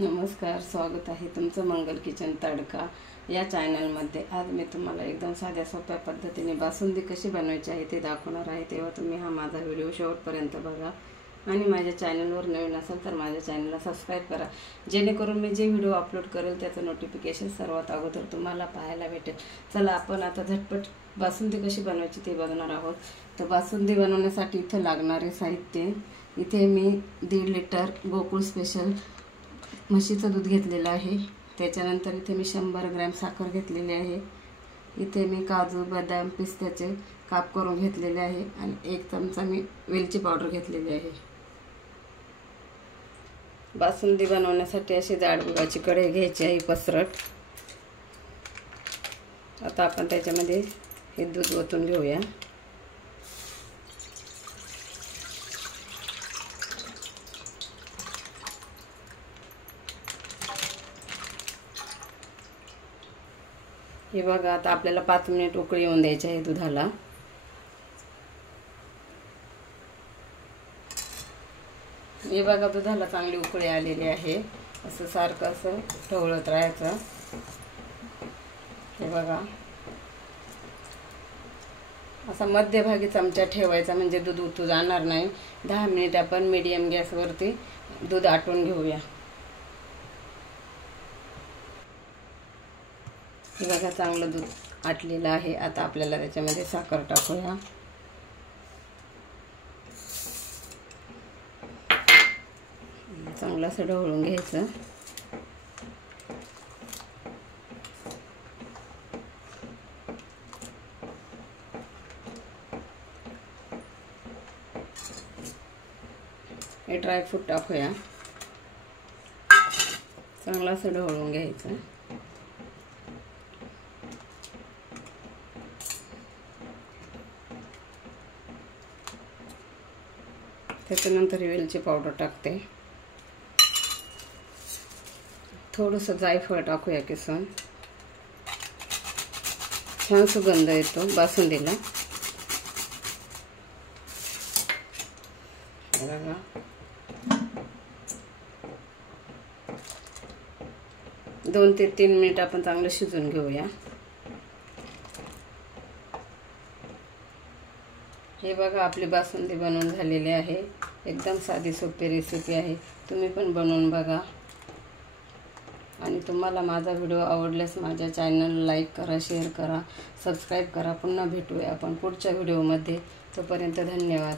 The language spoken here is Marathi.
नमस्कार, स्वागत आहे तुमचं मंगल किचन तडका या चॅनलमध्ये। आज मी तुम्हाला एकदम साध्या सोप्या पद्धतीने बासुंदी कशी बनवायची आहे ते दाखवणार आहे। तेव्हा तुम्ही हा माझा व्हिडिओ शेवटपर्यंत बघा आणि माझ्या चॅनलवर नवीन असाल तर माझ्या चॅनलला सबस्क्राइब करा, जेणेकरून मी जे व्हिडिओ अपलोड करेल त्याचं नोटिफिकेशन सर्वात अगोदर तुम्हाला पाहायला भेटेल। चला आपण आता झटपट बासुंदी कशी बनवायची ते बघणार आहोत। तर बासुंदी बनवण्यासाठी इथे लागणारे साहित्य, इथे मी 1.5 लिटर गोकुळ स्पेशल म्हशीचं दूध घेतलेलं आहे। त्याच्यानंतर इथे मी 100 ग्रॅम साखर घेतलेली आहे। इथे मी काजू, बदाम, पिस्त्याचे काप करून घेतलेले आहे आणि 1 चमचा मी वेलची पावडर घेतलेली आहे। बासुंदी बनवण्यासाठी अशी जाड बुडाची कढई घ्यायची आहे पसरट। आता आपण त्याच्यामध्ये हे दूध ओतून घेऊया। हे बघा, आता आपल्याला 5 मिनिट उकळी येऊन द्यायची आहे दुधाला। हे बघा, दुधाला चांगली उकळी आलेली आहे। असं सारखं असं ढवळत राहायचं। हे बघा, असा मध्यभागी चमचा ठेवायचा म्हणजे दूध उतू जाणार नाही। 10 मिनिट आपण मीडियम गॅसवरती दूध आटून घेऊया। हे बघा, चांगलं दूध आटलेलं आहे। आता आपल्याला त्याच्यामध्ये साखर टाकूया। चांगलं असं ढवळून घ्यायचं। हे ड्रायफ्रूट टाकूया। चांगलं असं ढवळून घ्यायचं। त्याच्यानंतर वेलची पावडर टाकते। थोडंसं जायफळ टाकूया किसून, छान सुगंध येतो बासुंदीला। बघा, 2 ते 3 मिनिट आपण चांगलं शिजून घेऊया। हे बघा, आपली बासुंदी बनवून झालेली आहे। एकदम साधी सोपी रेसिपी आहे, तुम्ही पण बनवून बघा। आणि तुम्हाला माझा व्हिडिओ आवडल्यास माझ्या चॅनलला लाईक करा, शेअर करा, सबस्क्राइब करा। पुन्हा भेटूया आपण पुढच्या व्हिडिओमध्ये। तोपर्यंत धन्यवाद।